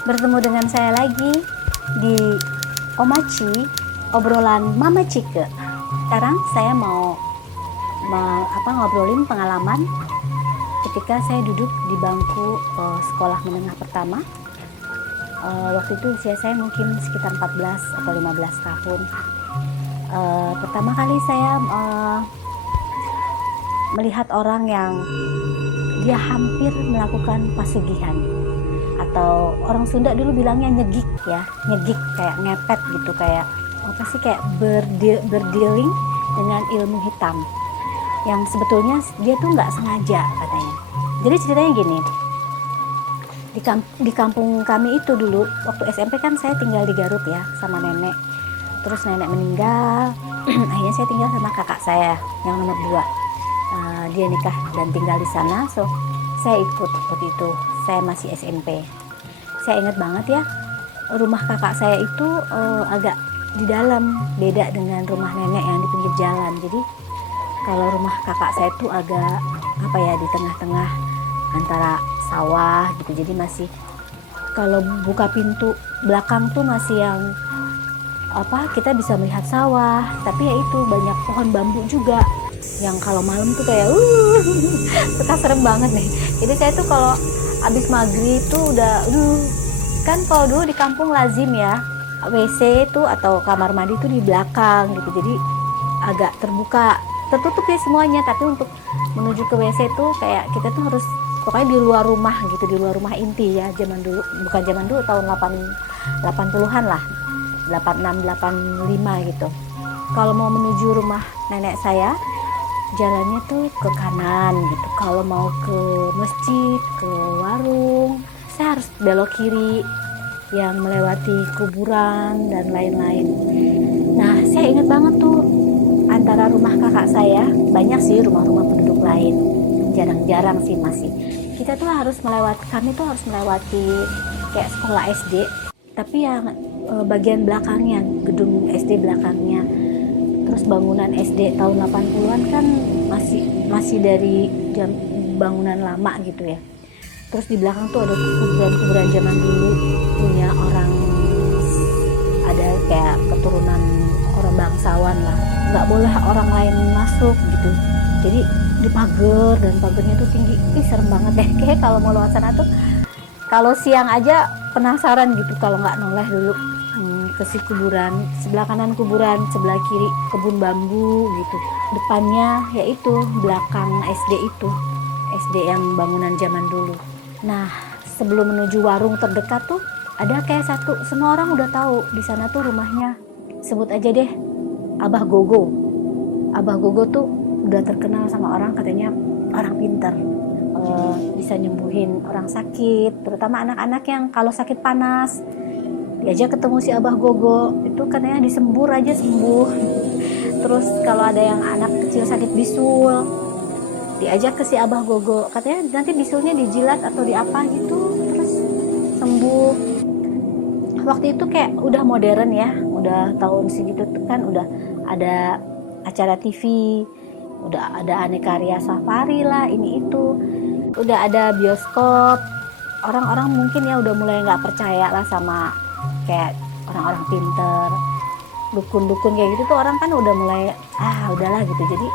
Bertemu dengan saya lagi di Omachi, obrolan Mama Cike. Sekarang saya mau ngobrolin pengalaman ketika saya duduk di bangku sekolah menengah pertama. Waktu itu usia saya mungkin sekitar 14 atau 15 tahun. Pertama kali saya melihat orang yang dia hampir melakukan pasugihan, atau orang Sunda dulu bilangnya nyegik ya, nyegik kayak ngepet gitu, kayak apa sih, kayak berdealing dengan ilmu hitam yang sebetulnya dia tuh nggak sengaja katanya. Jadi ceritanya gini, di kampung kami itu dulu waktu SMP kan saya tinggal di Garut ya sama nenek. Terus nenek meninggal, akhirnya saya tinggal sama kakak saya yang nomor 2. Dia nikah dan tinggal di sana, so saya ikut waktu itu. Saya masih SMP. Saya ingat banget ya, rumah kakak saya itu agak di dalam, beda dengan rumah nenek yang di pinggir jalan. Jadi kalau rumah kakak saya itu agak di tengah-tengah antara sawah gitu. Jadi masih, kalau buka pintu belakang tuh masih yang kita bisa melihat sawah, tapi ya itu banyak pohon bambu juga yang kalau malam tuh kayak suka serem banget nih. Jadi saya tuh kalau abis maghrib tuh udah kan kalau dulu di kampung lazim ya WC itu atau kamar mandi tuh di belakang gitu, jadi agak tertutup ya semuanya, tapi untuk menuju ke WC tuh kayak kita tuh harus pokoknya di luar rumah gitu, di luar rumah inti ya, zaman dulu, bukan zaman dulu, tahun 80-an lah, 86 85 gitu. Kalau mau menuju rumah nenek saya, jalannya tuh ke kanan gitu. Kalau mau ke masjid, ke warung, saya harus belok kiri yang melewati kuburan dan lain-lain. Nah, saya ingat banget tuh, antara rumah kakak saya, banyak sih rumah-rumah penduduk lain, jarang-jarang sih masih. Kami tuh harus melewati kayak sekolah SD, tapi yang bagian belakangnya, gedung SD belakangnya. Terus bangunan SD tahun 80-an kan masih dari bangunan lama gitu ya. Terus di belakang tuh ada kuburan-kuburan zaman dulu punya orang, ada kayak keturunan orang bangsawan lah. Nggak boleh orang lain masuk gitu. Jadi dipagar, dan pagarnya tuh tinggi. Serem banget deh. Kayak kalau mau lewat sana tuh, kalau siang aja penasaran gitu kalau nggak noleh dulu ke si kuburan, sebelah kanan kuburan, sebelah kiri kebun bambu gitu. Depannya yaitu belakang SD itu, SD yang bangunan zaman dulu. Nah, sebelum menuju warung terdekat tuh ada kayak satu, semua orang udah tahu di sana tuh rumahnya, sebut aja deh Abah Gogo. Abah Gogo tuh udah terkenal sama orang, katanya orang pintar, bisa nyembuhin orang sakit, terutama anak-anak yang kalau sakit panas diajak ketemu si Abah Gogo, itu katanya disembur aja sembuh. Terus kalau ada yang anak kecil sakit bisul, diajak ke si Abah Gogo, katanya nanti bisulnya dijilat atau diapa gitu, terus sembuh. Waktu itu kayak udah modern ya, udah tahun segitu kan udah ada acara TV, udah ada Aneka Ria Safari lah, ini itu, udah ada bioskop. Orang-orang mungkin ya udah mulai nggak percaya lah sama kayak orang-orang pinter, dukun-dukun kayak gitu tuh, orang kan udah mulai udahlah gitu. Jadi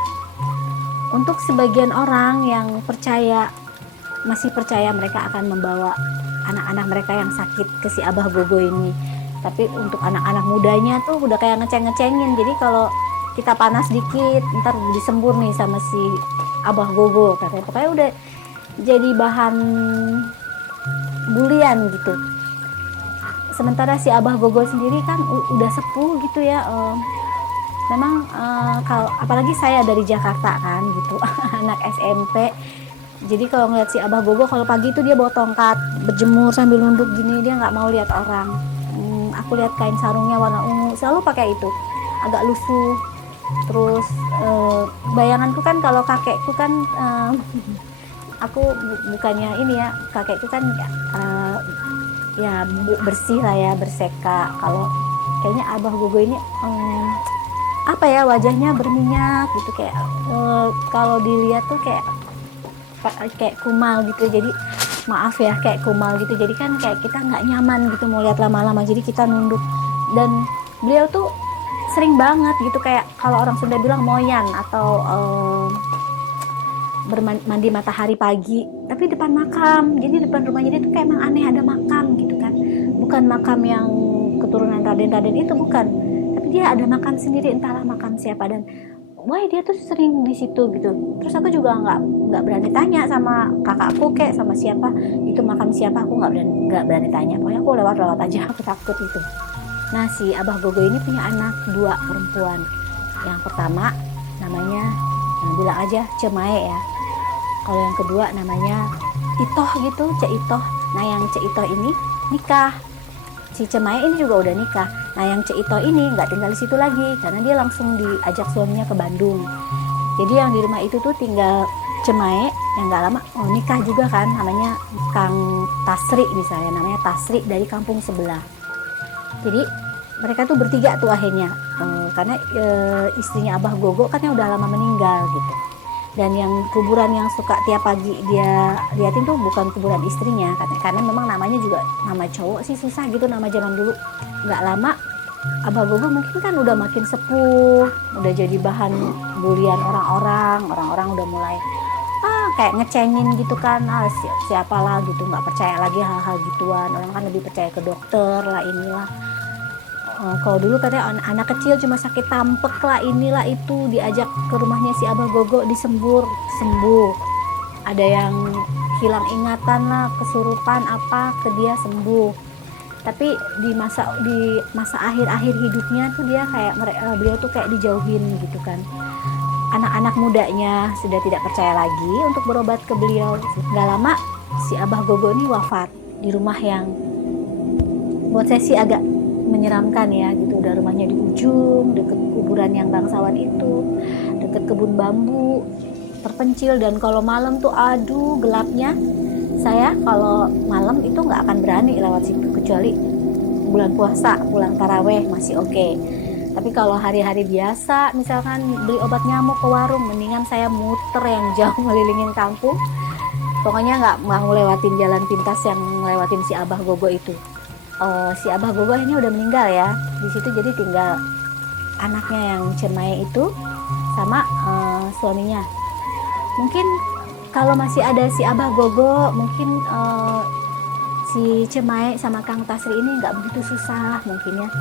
untuk sebagian orang yang masih percaya, mereka akan membawa anak-anak mereka yang sakit ke si Abah Gogo ini. Tapi untuk anak-anak mudanya tuh udah kayak ngeceng-ngecengin. Jadi kalau kita panas dikit, ntar disembur nih sama si Abah Gogo katanya. Pokoknya udah jadi bahan bulian gitu. Sementara si Abah Gogo sendiri kan udah sepuh gitu ya. Memang kalau apalagi saya dari Jakarta kan gitu, anak SMP. Jadi kalau ngeliat si Abah Gogo, kalau pagi itu dia bawa tongkat, berjemur sambil nunduk gini, dia nggak mau lihat orang. Aku lihat kain sarungnya warna ungu, selalu pakai itu, agak lusuh. Terus bayanganku kan kalau kakekku kan, aku bukannya ini ya, kakekku kan ya bersih lah ya, berseka. Kalau kayaknya Abah Gogo ini wajahnya berminyak gitu, kayak kalau dilihat tuh kayak kumal gitu. Jadi maaf ya, kayak kumal gitu, jadi kan kayak kita nggak nyaman gitu mau lihat lama-lama, jadi kita nunduk. Dan beliau tuh sering banget gitu, kayak kalau orang Sunda bilang moyan atau bermandi matahari pagi, tapi depan makam. Jadi depan rumahnya dia tuh kayak emang aneh ada makam gitu kan, bukan makam yang keturunan Raden-Raden itu, bukan, tapi dia ada makam sendiri, entahlah makam siapa. Dan wah dia tuh sering di situ gitu. Terus aku juga nggak berani tanya sama kakakku kayak sama siapa itu makam siapa, aku nggak berani tanya, pokoknya aku lewat aja, aku takut itu. Nah, si Abah Gogo ini punya anak 2 perempuan. Yang pertama namanya, bilang aja Cemae ya. Kalau yang kedua namanya Itoh gitu, Cek Itoh. Nah, yang Cek Itoh ini nikah. Si Cemae ini juga udah nikah. Nah, yang Cek Itoh ini nggak tinggal di situ lagi karena dia langsung diajak suaminya ke Bandung. Jadi yang di rumah itu tuh tinggal Cemae, yang nggak lama nikah juga kan, namanya Kang Tasri misalnya, namanya Tasri dari kampung sebelah. Jadi mereka tuh bertiga tuh akhirnya, karena istrinya Abah Gogo kan yang udah lama meninggal gitu. Dan yang kuburan yang suka tiap pagi dia liatin tuh bukan kuburan istrinya, karena memang namanya juga nama cowok sih susah gitu, nama zaman dulu. Nggak lama Abah Gogo mungkin kan udah makin sepuh, udah jadi bahan bulian orang-orang udah mulai kayak ngecengin gitu kan, siapalah gitu, nggak percaya lagi hal-hal gituan, orang kan lebih percaya ke dokter lah inilah. Kalau dulu katanya anak kecil cuma sakit tampek lah inilah itu, diajak ke rumahnya si Abah Gogo disembur, sembuh. Ada yang hilang ingatan lah, kesurupan apa, ke dia sembuh. Tapi di masa akhir-akhir hidupnya tuh dia kayak beliau tuh kayak dijauhin gitu kan. Anak-anak mudanya sudah tidak percaya lagi untuk berobat ke beliau. Gak lama si Abah Gogo ini wafat di rumah yang buat saya sih agak menyeramkan ya gitu. Udah rumahnya di ujung deket kuburan yang bangsawan itu, deket kebun bambu terpencil. Dan kalau malam tuh aduh gelapnya, saya kalau malam itu nggak akan berani lewat situ, kecuali bulan puasa, pulang taraweh masih oke. Tapi kalau hari-hari biasa misalkan beli obat nyamuk ke warung, mendingan saya muter yang jauh ngelilingin kampung, pokoknya nggak mau lewatin jalan pintas yang ngelewatin si Abah Gogo itu. Si Abah Gogo ini udah meninggal ya di situ, jadi tinggal anaknya yang Cemae itu sama suaminya. Mungkin kalau masih ada si Abah Gogo, mungkin si Cemae sama Kang Tasri ini nggak begitu susah mungkin ya.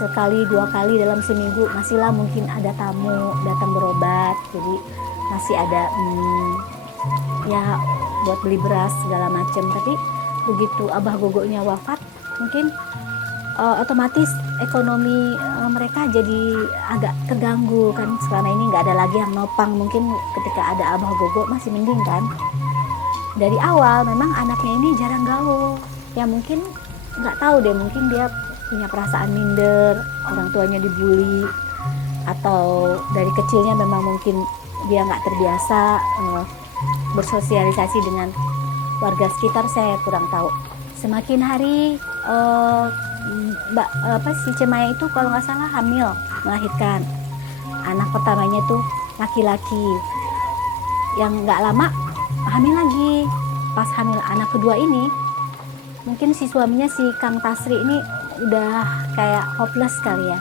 Sekali 2 kali dalam seminggu masihlah mungkin ada tamu datang berobat, jadi masih ada ya buat beli beras segala macam. Tapi begitu Abah Gogonya wafat, mungkin otomatis ekonomi mereka jadi agak terganggu kan. Selama ini nggak ada lagi yang nopang, mungkin ketika ada Abah Gogo masih mending kan. Dari awal memang anaknya ini jarang gaul ya, mungkin nggak tahu deh, mungkin dia punya perasaan minder, orang tuanya dibully, atau dari kecilnya memang mungkin dia nggak terbiasa bersosialisasi dengan warga sekitar, saya kurang tahu. Semakin hari si Cemae itu kalau nggak salah hamil, melahirkan anak pertamanya tuh laki-laki, yang nggak lama hamil lagi. Pas hamil anak kedua ini, mungkin si suaminya si Kang Tasri ini udah kayak hopeless kali ya,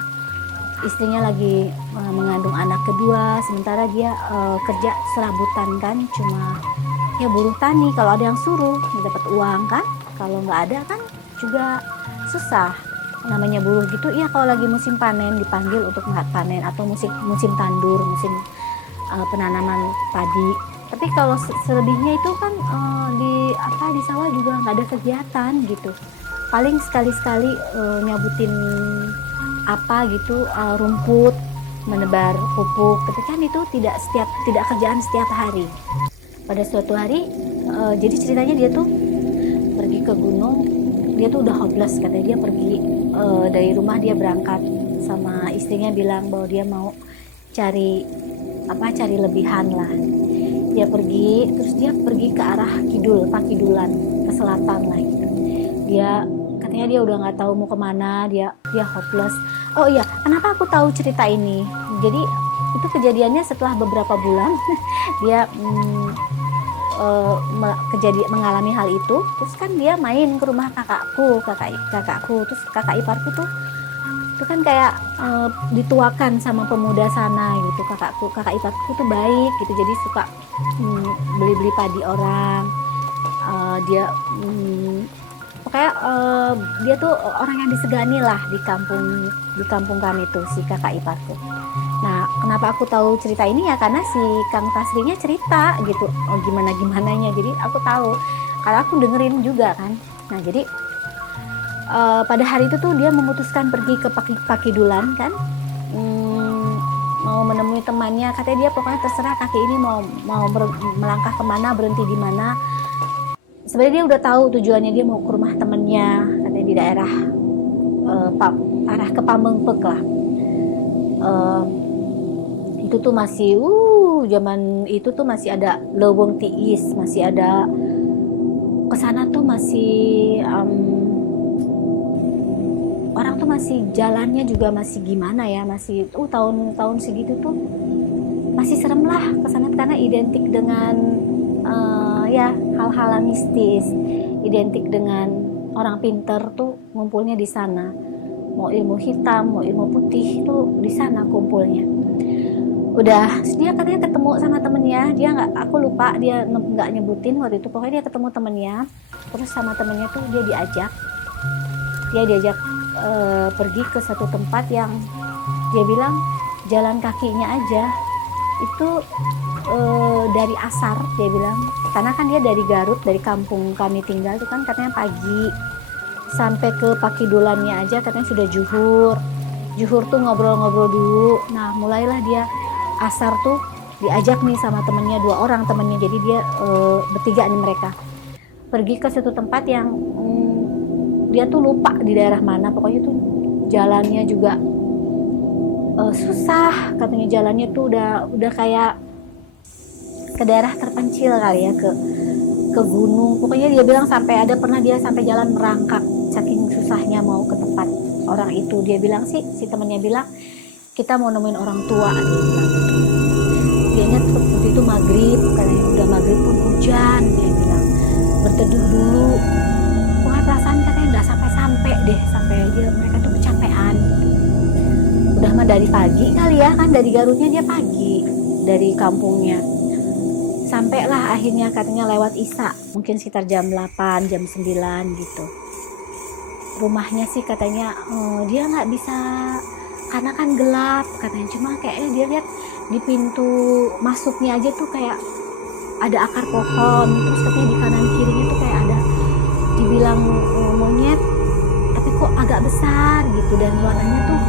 istrinya lagi mengandung anak kedua, sementara dia kerja serabutan kan, cuma ya buruh tani, kalau ada yang suruh dapat uang kan, kalau nggak ada kan juga susah. Namanya buruh gitu ya, kalau lagi musim panen dipanggil untuk melihat panen, atau musim tandur, musim penanaman padi. Tapi kalau selebihnya itu kan di sawah juga nggak ada kegiatan gitu, paling sekali-sekali nyabutin apa gitu, rumput, menebar pupuk, tapi kan itu tidak kerjaan setiap hari. Pada suatu hari jadi ceritanya dia tuh pergi ke gunung, dia tuh udah hopeless katanya, dia pergi dari rumah, dia berangkat sama istrinya bilang bahwa dia mau cari lebihan lah. Dia pergi, terus dia pergi ke arah pakidulan, ke selatan lah gitu. Katanya dia udah nggak tahu mau kemana, dia hopeless. Oh iya, kenapa aku tahu cerita ini? Jadi itu kejadiannya setelah beberapa bulan dia mengalami hal itu. Terus kan dia main ke rumah kakakku, terus kakak iparku tuh kan kayak dituakan sama pemuda sana gitu. Kakak iparku tuh baik gitu, jadi suka beli-beli padi orang. Dia pokoknya dia tuh orang yang disegani lah di kampung kami tuh, si kakak iparku. Nah, kenapa aku tahu cerita ini ya karena si Kang Tasrinya cerita gitu, gimananya. Jadi aku tahu karena aku dengerin juga kan. Nah, jadi pada hari itu tuh dia memutuskan pergi ke Pakidulan kan, mau menemui temannya. Katanya dia pokoknya terserah kakek ini mau melangkah kemana, berhenti di mana. Sebenarnya dia udah tahu tujuannya, dia mau ke rumah temennya, katanya di daerah arah ke Pamengpek lah. Itu tuh masih zaman itu tuh masih ada Leuweung Tiis, masih ada kesana tuh masih orang tuh masih jalannya juga masih gimana ya, masih tahun segitu tuh masih serem lah kesana karena identik dengan ya hal-hal mistis, identik dengan orang pinter tuh ngumpulnya di sana. Mau ilmu hitam, mau ilmu putih itu di sana kumpulnya. Udah, dia katanya ketemu sama temennya, aku lupa dia nggak nyebutin waktu itu, pokoknya dia ketemu temennya, terus sama temennya tuh dia diajak pergi ke satu tempat yang dia bilang jalan kakinya aja itu dari asar, dia bilang, karena kan dia dari Garut, dari kampung kami tinggal itu kan katanya pagi, sampai ke Pakidulannya aja katanya sudah zuhur tuh ngobrol-ngobrol dulu. Nah, mulailah dia asar tuh diajak nih sama temennya, 2 orang temennya, jadi dia bertiga nih mereka pergi ke satu tempat yang dia tuh lupa di daerah mana, pokoknya tuh jalannya juga susah, katanya jalannya tuh udah kayak ke daerah terpencil kali ya, ke gunung. Pokoknya dia bilang pernah dia sampai jalan merangkak saking susahnya mau ke tempat orang itu. Dia bilang si temannya bilang kita mau nemuin orang tua, dia bilang gitu. Dia ingat waktu itu maghrib, katanya udah maghrib pun hujan, dia bilang berteduh dulu. Pokoknya perasaan katanya nggak sampai deh, sampai aja mereka tuh kecapean gitu. Udah mah dari pagi kali ya, kan dari Garutnya dia pagi dari kampungnya. Sampailah akhirnya katanya lewat Isya, mungkin sekitar jam 8, jam 9 gitu. Rumahnya sih katanya dia nggak bisa karena kan gelap katanya, cuma kayaknya dia lihat di pintu masuknya aja tuh kayak ada akar pohon, terus katanya di kanan kirinya tuh kayak ada dibilang monyet tapi kok agak besar gitu, dan warnanya tuh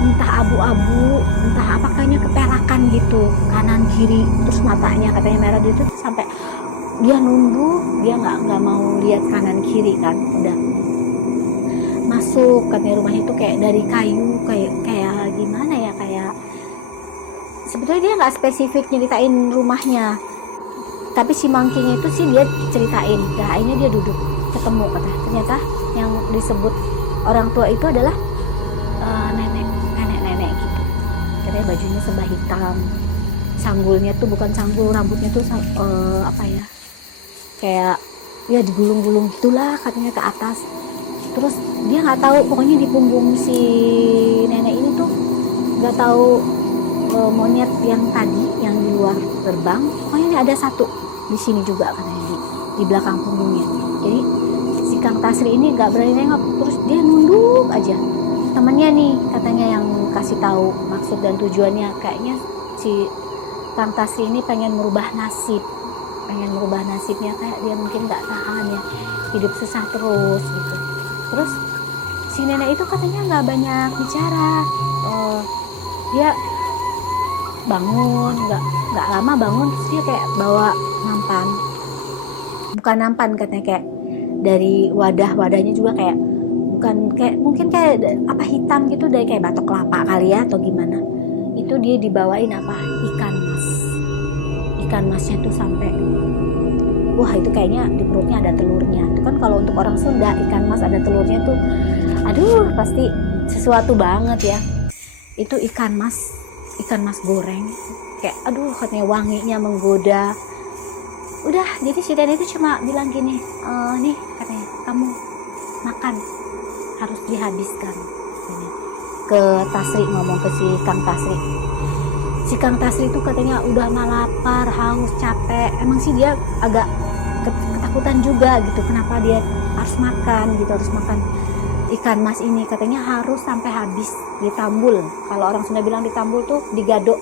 entah abu-abu, entah apa, kayaknya keperakan gitu kanan kiri, terus matanya katanya merah. Dia tuh sampai dia nunduk, dia nggak mau lihat kanan kiri kan. Udah masuk katanya rumahnya tuh kayak dari kayu, kayak gimana ya, kayak sebetulnya dia nggak spesifik nyeritain rumahnya, tapi si mangkinya itu sih dia ceritain. Nah, akhirnya dia duduk ketemu, katanya ternyata yang disebut orang tua itu adalah nenek gitu. Katanya bajunya serba hitam, sanggulnya tuh bukan sanggul, rambutnya tuh apa ya, kayak ya digulung-gulung gitulah katanya ke atas. Terus dia nggak tahu, pokoknya di punggung si nenek ini tuh nggak tahu monyet yang tadi yang di luar gerbang, pokoknya ini ada satu di sini juga katanya di belakang punggungnya. Jadi si Kang Tasri ini nggak berani nengok, terus dia nunduk aja. Temannya nih katanya yang kasih tahu maksud dan tujuannya, kayaknya si Kang Tasri ini pengen merubah nasibnya, kayak dia mungkin nggak tahan ya hidup susah terus gitu. Terus si nenek itu katanya nggak banyak bicara, dia bangun nggak lama bangun, terus dia kayak bawa nampan, bukan nampan katanya, kayak dari wadahnya juga kayak bukan kayak, mungkin kayak apa hitam gitu, dari kayak batok kelapa kali ya atau gimana. Itu dia dibawain apa, ikan masnya tuh sampai wah, itu kayaknya di perutnya ada telurnya. Itu kan kalau untuk orang Sunda ikan mas ada telurnya tuh aduh pasti sesuatu banget ya. Itu ikan mas goreng, kayak aduh katanya wanginya menggoda, Udah, jadi si Dani itu cuma bilang gini, nih katanya, kamu makan harus dihabiskan. Ke Tasri, ngomong ke si Kang Tasri. Si Kang Tasri itu katanya udah lapar, haus, capek. Emang sih dia agak ketakutan juga gitu, kenapa dia harus makan gitu, harus makan ikan mas ini. Katanya harus sampai habis, ditambul. Kalau orang Sunda bilang ditambul tuh digadok,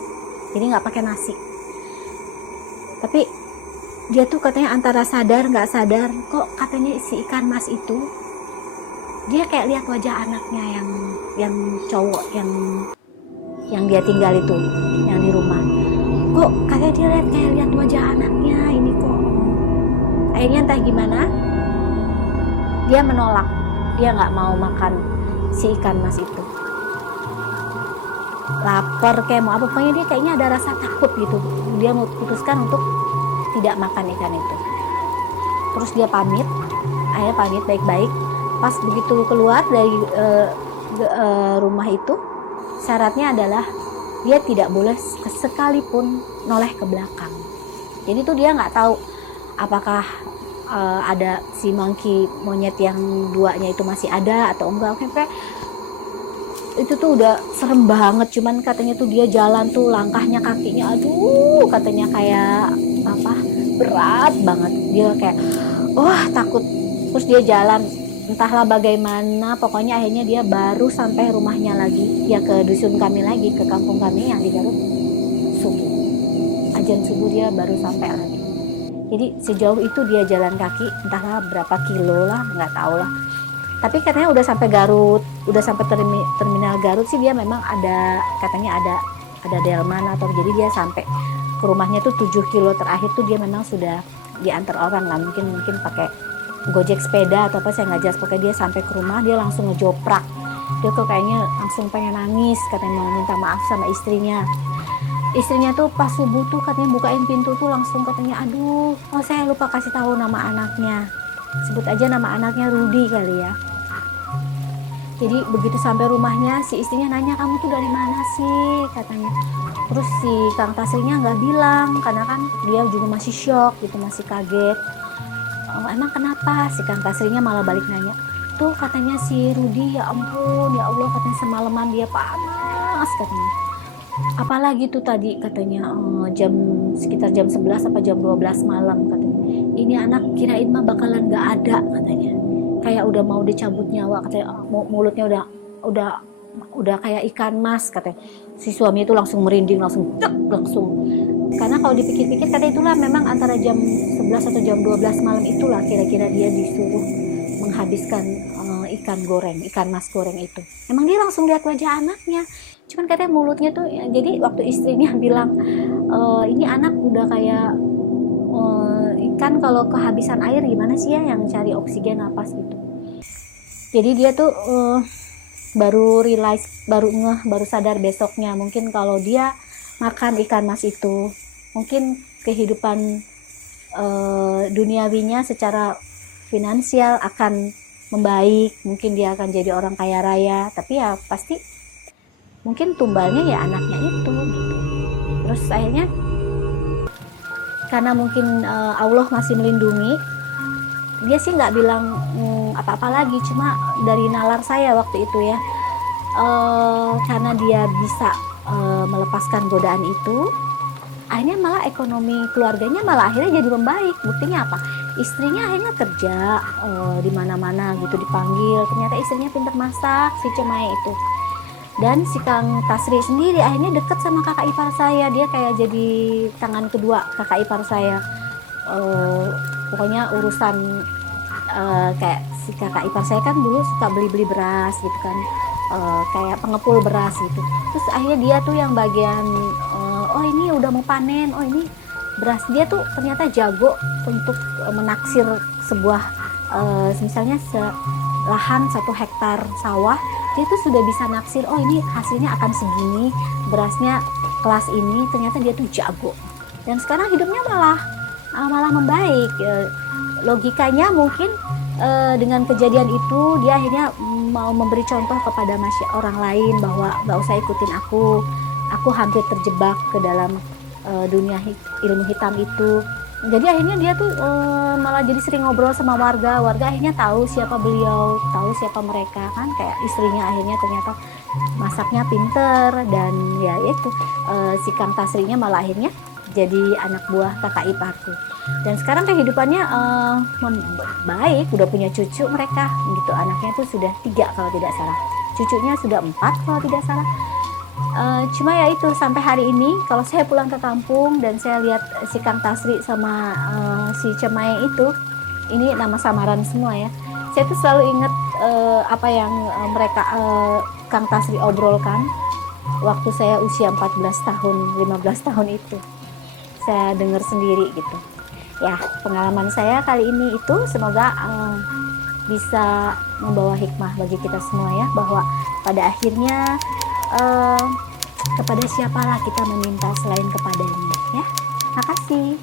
jadi nggak pakai nasi. Tapi dia tuh katanya antara sadar nggak sadar, kok katanya si ikan mas itu dia kayak lihat wajah anaknya yang cowok yang dia tinggal itu, yang di rumah. Kok kayak dia lihat wajah anaknya ini kok. Akhirnya entah gimana dia menolak, dia nggak mau makan si ikan mas itu. Lapar kayak mau apa, pokoknya dia kayaknya ada rasa takut gitu. Dia memutuskan untuk tidak makan ikan itu. Terus dia pamit, akhirnya pamit baik-baik. Pas begitu keluar dari rumah itu, syaratnya adalah dia tidak boleh sekalipun noleh ke belakang. Jadi tuh dia nggak tahu apakah ada si monkey monyet yang duanya itu masih ada atau enggak. Kayak itu tuh udah serem banget. Cuman katanya tuh dia jalan tuh langkahnya, kakinya aduh katanya kayak apa, berat banget. Dia kayak wah takut. Terus dia jalan entahlah bagaimana, pokoknya akhirnya dia baru sampai rumahnya lagi, ya ke dusun kami lagi, ke kampung kami yang di Garut. Subuh, ajan subuh dia baru sampai lagi. Jadi sejauh itu dia jalan kaki, entahlah berapa kilo lah, nggak tahu lah. Tapi katanya udah sampai Garut, udah sampai terminal Garut sih dia memang ada, katanya ada delman atau, jadi dia sampai ke rumahnya tuh 7 kilo terakhir tuh dia memang sudah diantar orang lah, mungkin pakai gojek sepeda atau apa, saya nggak jelas. Pokoknya dia sampai ke rumah dia langsung ngejoprak. Dia kok kayaknya langsung pengen nangis, katanya mau minta maaf sama istrinya. Istrinya tuh pas subuh tuh katanya bukain pintu tuh langsung katanya aduh, oh saya lupa kasih tahu nama anaknya, sebut aja nama anaknya Rudi kali ya. Jadi begitu sampai rumahnya si istrinya nanya, kamu tuh dari mana sih katanya. Terus si Kang Tasrinya nggak bilang karena kan dia juga masih shock gitu, masih kaget. Oh, emang kenapa? Si Kang Tasrinya malah balik nanya, tuh katanya si Rudi, ya ampun ya Allah, katanya semalaman dia panas katanya. Apalagi tuh tadi katanya sekitar jam 11 apa jam 12 malam katanya. Ini anak kirain mah bakalan gak ada katanya. Kayak udah mau dicabut nyawa katanya, mulutnya udah kayak ikan mas katanya. Si suami itu langsung merinding, langsung. Karena kalau dipikir-pikir kata itulah memang antara jam 11 atau jam 12 malam itulah kira-kira dia disuruh menghabiskan ikan mas goreng itu. Emang dia langsung lihat wajah anaknya. Cuman katanya mulutnya tuh, jadi waktu istrinya bilang ini anak udah kayak ikan kalau kehabisan air gimana sih ya, yang cari oksigen napas gitu. Jadi dia tuh baru realize, baru sadar besoknya mungkin kalau dia makan ikan mas itu, mungkin kehidupan duniawinya secara finansial akan membaik, mungkin dia akan jadi orang kaya raya, tapi ya pasti mungkin tumbalnya ya anaknya itu gitu. Terus akhirnya karena mungkin Allah masih melindungi, dia sih nggak bilang apa-apa lagi, cuma dari nalar saya waktu itu ya, karena dia bisa melepaskan godaan itu, akhirnya malah ekonomi keluarganya malah akhirnya jadi membaik. Buktinya apa? Istrinya akhirnya kerja di mana-mana gitu, dipanggil. Ternyata istrinya pintar masak, si Cemai itu. Dan si Kang Tasri sendiri akhirnya deket sama kakak ipar saya. Dia kayak jadi tangan kedua kakak ipar saya. Pokoknya urusan kayak si kakak ipar saya kan dulu suka beli-beli beras gitu kan, kayak pengepul beras gitu. Terus akhirnya dia tuh yang bagian oh ini udah mau panen, oh ini beras. Dia tuh ternyata jago untuk menaksir sebuah misalnya lahan 1 hektar sawah, dia tuh sudah bisa naksir, oh ini hasilnya akan segini, berasnya kelas ini. Ternyata dia tuh jago, dan sekarang hidupnya malah membaik. Logikanya mungkin dengan kejadian itu dia akhirnya mau memberi contoh kepada orang lain bahwa nggak usah ikutin aku hampir terjebak ke dalam dunia ilmu hitam itu. Jadi akhirnya dia tuh malah jadi sering ngobrol sama warga akhirnya tahu siapa beliau, tahu siapa mereka kan, kayak istrinya akhirnya ternyata masaknya pinter, dan ya itu si Kang Tasrinya malah akhirnya jadi anak buah kakak iparku. Dan sekarang kehidupannya baik, udah punya cucu mereka gitu. Anaknya tuh sudah 3 kalau tidak salah, cucunya sudah 4 kalau tidak salah. Cuma ya itu, sampai hari ini kalau saya pulang ke kampung dan saya lihat si Kang Tasri sama si Cemai itu, ini nama samaran semua ya, saya tuh selalu ingat apa yang mereka Kang Tasri obrolkan waktu saya usia 14 tahun 15 tahun itu. Saya dengar sendiri gitu ya. Pengalaman saya kali ini itu semoga bisa membawa hikmah bagi kita semua ya, bahwa pada akhirnya kepada siapalah kita meminta selain kepadanya ya. Makasih.